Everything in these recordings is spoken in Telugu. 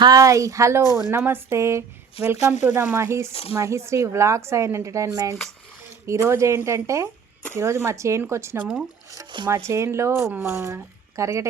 హాయ్ హలో నమస్తే. వెల్కమ్ టు ద మహిస్ మహిశ్రీ వ్లాగ్స్ అండ్ ఎంటర్టైన్మెంట్స్. ఈరోజు ఏంటంటే ఈరోజు మా చైన్కి వచ్చినాము. మా చేనులో మా కరగట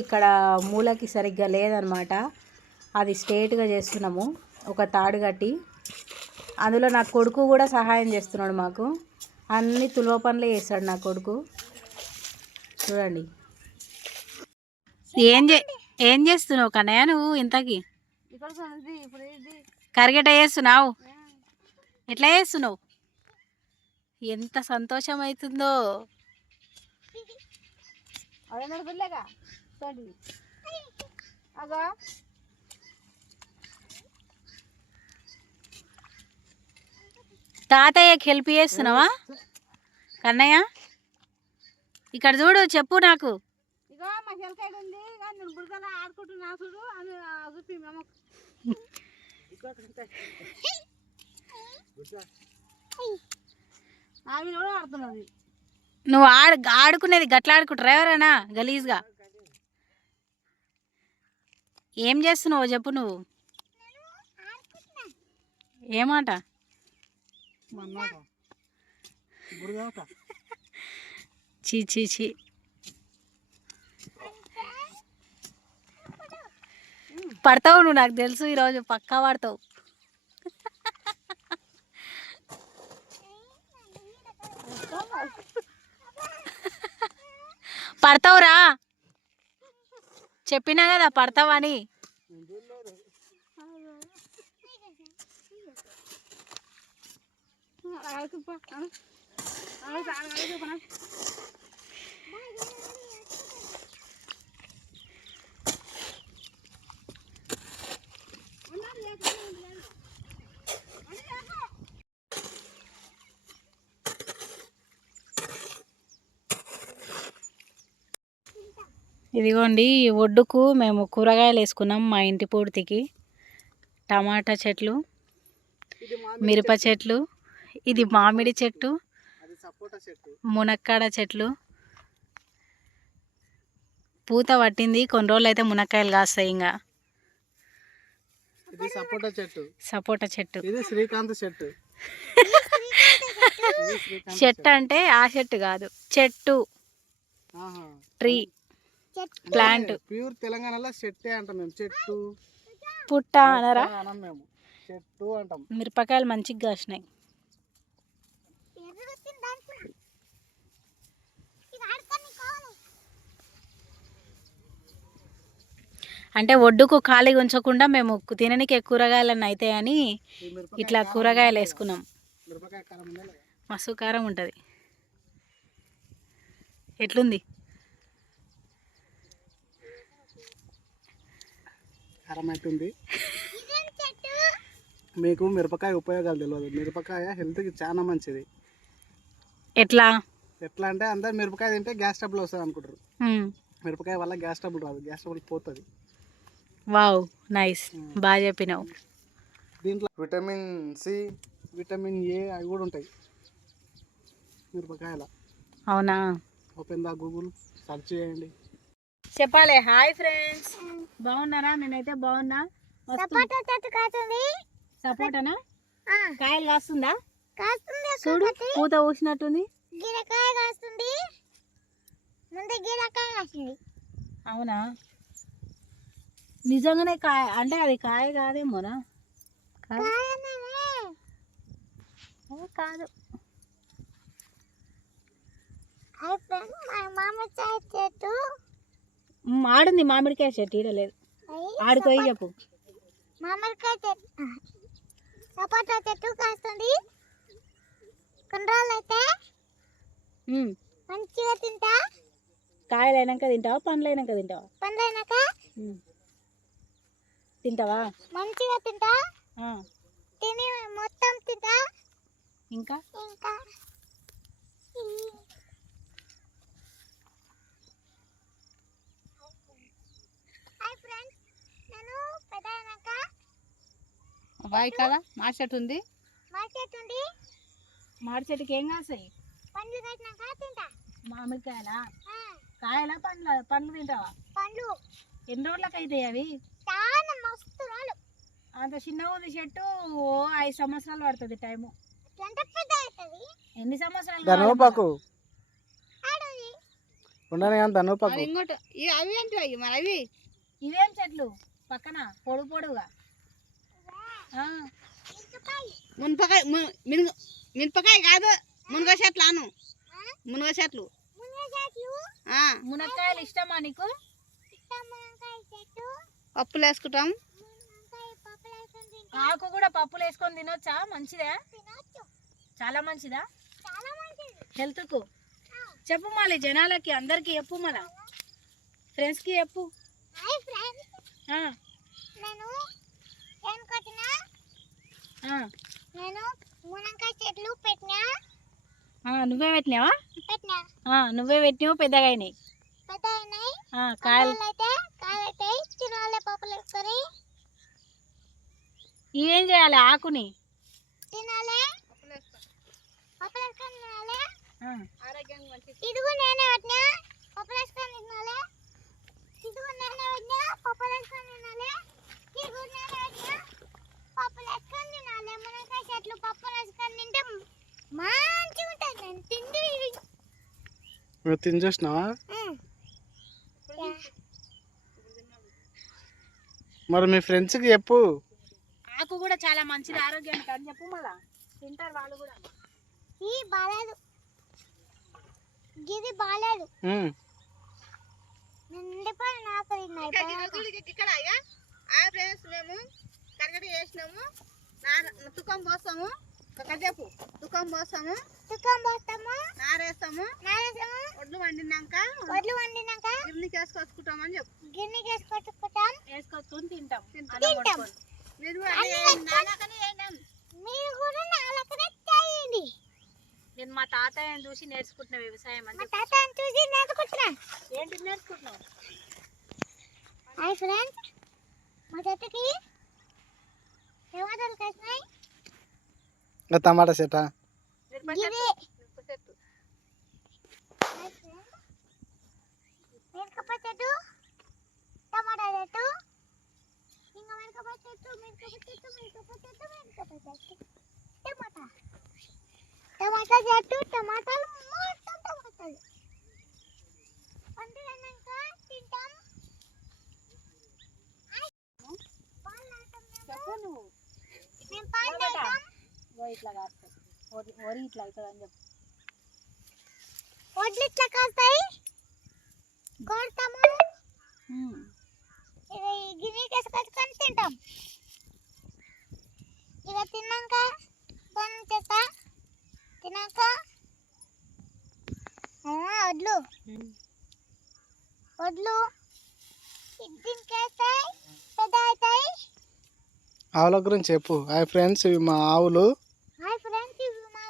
ఇక్కడ మూలకి సరిగ్గా లేదనమాట. అది స్ట్రేట్గా చేస్తున్నాము. ఒక తాడు కట్టి అందులో నా కొడుకు కూడా సహాయం చేస్తున్నాడు మాకు. అన్ని తులవ పనులే చేస్తాడు నా కొడుకు. చూడండి. ఏం చే ఏం చేస్తున్నావు కన్నయ్య నువ్వు ఇంతకి? కరిగట వేస్తున్నావు ఎట్లా చేస్తున్నావు? ఎంత సంతోషం అవుతుందో. తాతయ్యకి హెల్ప్ చేస్తున్నావా? కన్నయ్య? ఇక్కడ చూడు చెప్పు నాకు. ఇగో మా ఉంది నేను బుడగల ఆడుకుంటున్నా చూడు అని చూపి మేము ఆమె కూడా ఆడుతున్నది నువ్వు ఆడు ఆడుకునేది గట్ల ఆడుకుంటారా ఎవరైనా? గలీజ్గా. ఏం చేస్తున్నావు చెప్పు నువ్వు. ఏమాట చీ చీ చీ పడతావు నువ్వు నాకు తెలుసు ఈరోజు పక్కా పడతావు పడతావురా చెప్పినా కదా పడతావని ఆడుకుపా ఆడు ఆడుకుపా ఇదిగోండి ఈ ఒడ్డుకు మేము కూరగాయలు వేసుకున్నాం మా ఇంటి పూర్తికి. టమాటా చెట్లు మిరప చెట్లు ఇది మామిడి చెట్టు మునక్కాడ చెట్లు. పూత పట్టింది కొన్ని రోజులు అయితే మునక్కాయలు కాస్తాయి ఇంకా. సపోటా చెట్టు. సపోటా చెట్టు. ఇది శ్రీకాంత్ చెట్టు. చెట్టు అంటే ఆ చెట్టు కాదు చెట్టు. ట్రీ. ప్లాంట్. ప్యూర్ తెలంగాణలో చెట్టే అంటాం మేము. చెట్టు. పుట్ట అనరా? అనం మేము. చెట్టు అంటాం. మిరపకాయలు మంచిగా కాసినాయి. అంటే ఒడ్డుకు ఖాళీగా ఉంచకుండా మేము తిననీకే కూరగాయలన్నీ అవుతాయని ఇట్లా కూరగాయలు వేసుకున్నాం? మస్తు కారం ఉంటుంది. ఎట్లుంది? కారం అవుతుంది మీకు మిరపకాయ ఉపయోగాలు తెలియదు. మిరపకాయ హెల్త్కి చాలా మంచిది. ఎట్లా? ఎట్లా అంటే అందరు మిరపకాయ తింటే గ్యాస్ ట్రబుల్ వస్తుంది అనుకుంటారు. మిరపకాయ వల్ల గ్యాస్ ట్రబుల్ రాదు. గ్యాస్ ట్రబుల్ పోతుంది. వావ్ నైస్ బాగా చెప్పినావు. దీంట్లో విటమిన్ సి విటమిన్ ఏ అవి కూడా ఉంటాయి. మిరపకాయల. అవునా? ఓపెన్ దా గూగుల్ సెర్చ్ చేయండి. చెప్పాలి. Hi friends. బాగున్నారా? నేనైతే బాగున్నా. సపోటానా? కాయలు కాస్తుందా? చూడు. పూత ఊసినట్టుంది అవునా? నిజంగానే కాయ అంటే అది కాయ కాదేమోనా? కాదు. కాయనమే. ఏ కాదు. హాయ్ ఫ్రెండ్ మా మామిడికాయ చెట్టు. ఆడుంది మామిడికాయ చెట్టు ఈడలేదు ఆడుకోయి చెప్పు. మామిడికాయ చెట్టు సపోటా చెట్టు కాస్తుంది. కొన్ని అయితే మంచిగా తింటా. కాయలు అయినాక తింటావా పండ్లు అయినాక తింటావా మ్. తింటావా? మంచిగా తింటా. తిని మొత్తం తింటా. ఇంకా? ఇంకా ఈ- హాయ్ ఫ్రెండ్స్ నేను పెద్ద అయినాక బాయ్ కదా? మాడి చెట్టు ఉంది. మాడి చెట్టుకి ఏం కాస్తాయి? మామిడికాయలా? ఆ, కాయలా పండ్ల? పండ్లు తింటావా? పండ్లు. ఎన్ని రోజులకు అవుతాయి అవి? చాలా మస్తు అంత చిన్నగా ఉంది చెట్టు ఓ ఐదు సంవత్సరాలు పడుతుంది టైము. ఎంత పెద్ద అవుతుంది? ఎన్ని సంవత్సరాలు ధనుపాకు ఉండని ధనుపాకు ఇంకోటి ఇవి అవి ఏంటి అవి మరి అవి? ఇవేం చెట్లు? పక్కన పొడుగు పొడుగా మునపకాయ మినుగ మినపకాయ కాదు మునగ చెట్లు అను మునగ చెట్లు మునక్కాయలు ఇష్టమా నీకు పప్పులు వేసుకుంటాం ఆకు కూడా పప్పులు వేసుకొని తినొచ్చా మంచిదా చాలా మంచిదా హెల్త్కు చెప్పు మళ్ళీ జనాలకి అందరికి చెప్పు మళ్ళా ఫ్రెండ్స్కి చెప్పు నేను నేను మునక్కాయ చెట్లు పెట్టినా. ఆ, నువ్వే పెట్టినావా? పెట్టినా. ఆ, నువ్వే పెట్టినావు పెద్దగా అయినాయి పెద్ద అయినాయి ఆ, కాయలు. అయితే కాయలైతే తినాలి పప్పులు వేసుకొని. ఇవేం చేయాలి ఆకుని? తినాలి. పప్పులు వేసుకొని తినాలి. ఆ, ఆరోగ్యంగా మంచిది ఇదిగో నేనే పెట్టినా. పప్పులు వేసుకొని తినాలి. ఇదిగో నేనే పెట్టినా. పప్పులు వేసుకొని తినాలి. ఇదిగో నేనే పెట్టినా. పప్పులు వేసుకొని తినాలి మునక్కాయ చెట్లు పప్పులు వేసుకొని తింటే మంచిగా ఉంటుంది నేను తిండి నువ్వు మరి మీ ఫ్రెండ్స్కి చెప్పు. ఆకు కూడా చాలా మంచిది ఆరోగ్యానికి అని చెప్పు మళ్ళా. తింటారు వాళ్ళు కూడా. ఈ బాలేదు. ఇది బాలేదు. ఉమ్. నిండిపోయి నాకు తిన్నాయి ఇక్కడ ఆ ఫ్రెండ్స్ మేము కరగడ చేసినాము నార తుకం పోస్తాము. చెప్పు. తుకం పోస్తాము. తుకం పోస్తాము. నారేస్తాము. నానేసాము ఒడ్లు వండినాక వడ్లు వండినాక గిన్నెకి వేసుకొచ్చుకుంటామని చెప్పు. గిన్నెకి వేసి కొట్టుకుంటాం వేసుకొచ్చుకొని తింటాం. తింటాం. మీరు. మీరు కూడా నాలుకనే చేయండి. నేను మా తాతయ్యని చూసి నేర్చుకుంటున్న వ్యవసాయం మా అని తాత చూసి నేర్చుకుంటున్నా. ఏంటి నేర్చుకుంటున్నావు? Hi friends. మా తాతకి టమాటా చెట్టా గిరి మిరప చెట్టు. హాయ్ ఫ్రెండ్స్ మిరపకాయ చెట్టు టమాటా చెట్టు ఇంకా మిరపకాయ చెట్టు మిరపకాయ చెట్టు మిరపకాయ చెట్టు మిరపకాయ చెట్టు టమాటా టమాటా చెట్టు టమాటాలు మొత్తం టమాటాలు పండుగన్నాక తింటాం హాయ్. పాలు తాగుతాం మేము. చెప్పు నువ్వు మేము పాలు ఇదిగో బేటా. తాగుతాం ఇదిగో ఇట్లా కాస్తాయి. వరి వరి ఇట్లా అవుతుంది అని చెప్పు. వడ్లు ఇట్లా కాస్తాయి? కొడతాము. గిన్నెకి వేసుకొచ్చుకొని తింటాం. ఇక తిన్నాక బంద్ చేస్తా. తిన్నాక వడ్లు. వడ్లు దీనికి వేస్తాయి పెద్ద అవుతాయి. ఆవుల గురించి చెప్పు. హాయ్ ఫ్రెండ్స్ ఇవి మా ఆవులు హాయ్ ఫ్రెండ్స్ ఇవి మా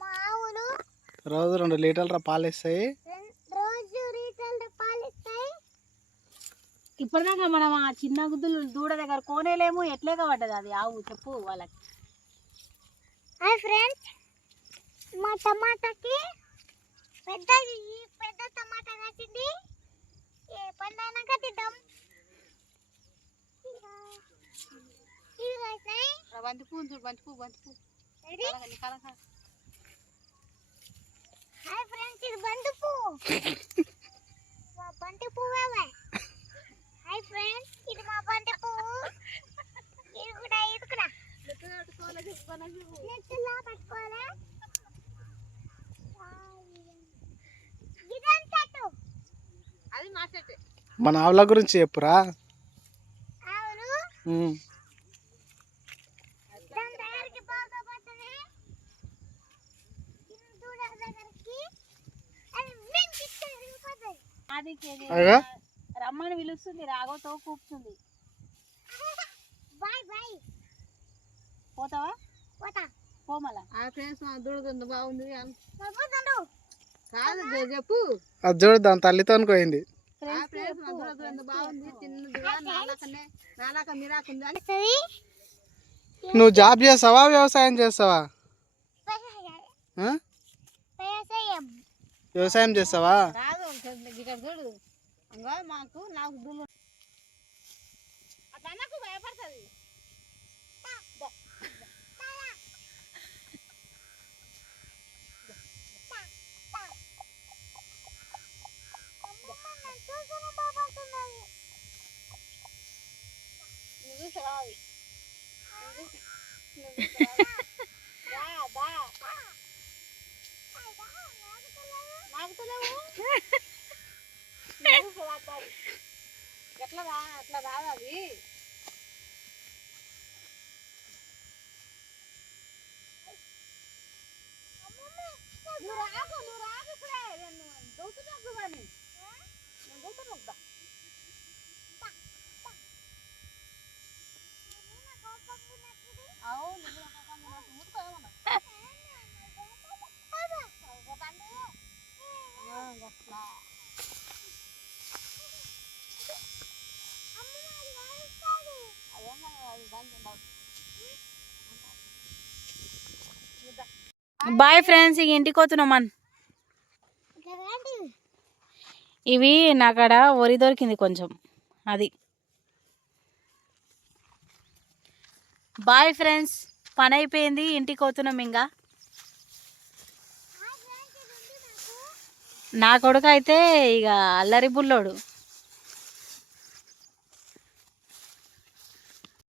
మా ఆవులు రోజు రెండు లీటర్ల పాలు ఇస్తాయి రెం- రోజు లీటర్లు పాలు ఇస్తాయి ఇప్పటిదాకా మనం ఆ చిన్న గుద్దులు దూడ దగ్గర కోనేలేము ఎట్లేగా పడ్డది అది? ఆవు చెప్పు వాళ్ళకి. హాయ్ ఫ్రెండ్స్ మా టమాటాకి పెద్ద ఈ పెద్ద టమాటా కాసింది. పండైనాక తింటాం ఇవి కాసినాయి ఆ బంతి పువ్వు చూడు బంతి పువ్వు బంతి పువ్వు రెడీ కలగండి, కలగ. హాయ్ ఫ్రెండ్స్ ఇది బంతి పువ్వు. మా బంతి పువ్వే హాయ్ ఫ్రెండ్స్ ఇది మా బంతి పువ్వు. ఇది కూడా ఇది కూడా నెత్తులా పట్టుకోవాలా మన ఆవుల గురించి చెప్పురా. ఆవులు ఉమ్. దాని దగ్గరికి బాగా పడుతుంది దూడ దగ్గరికి అది మించి వెళ్ళిపోతుంది అది? రమ్మని పిలుస్తుంది రాగోతో కూపుతుంది. Bye bye. పోతావా? పోతా. ఆ బాగుంది కాదు జ- చెప్పు. అది చూడు దాని తల్లితో పోయింది. ఆ ఫ్రెండ్స్ మా దూడదుంది బాగుంది చిన్నది నాలాకనే నాలాక మిరాకుంది అని. వస్తుంది నువ్వు జాబ్ చేస్తావా వ్యవసాయం చేస్తావా? వ్యవసాయం చేస్తావా? కాదు ఇక్కడ చూడు. ఇంకా మాకు నాకు దూలు అదన్నకు భయపడుతుంది చూసి రావాలి దా దా నాకుతలేవు నువ్వు ఎట్లా రా అట్లా రావాలి నువ్వు రాకు నువ్వు రాకు ఇప్పుడే. నేను దొరుకుతాను కానీ నేను నువ్వు నాకు ఒక నాకు ఊరుకోమన్నా. ఆ, గట్లా. అదేం కాదు, అది దానికి ఉండవు. బాయ్ ఫ్రెండ్స్ ఇక ఇంటికి పోతున్నాం మన. ఇవి నాకాడ వరి దొరికింది కొంచెం అది. బాయ్ ఫ్రెండ్స్ పని అయిపోయింది ఇంటికి పోతున్నాం ఇంకా నా కొడుకు అయితే ఇక అల్లరి బుల్లోడు.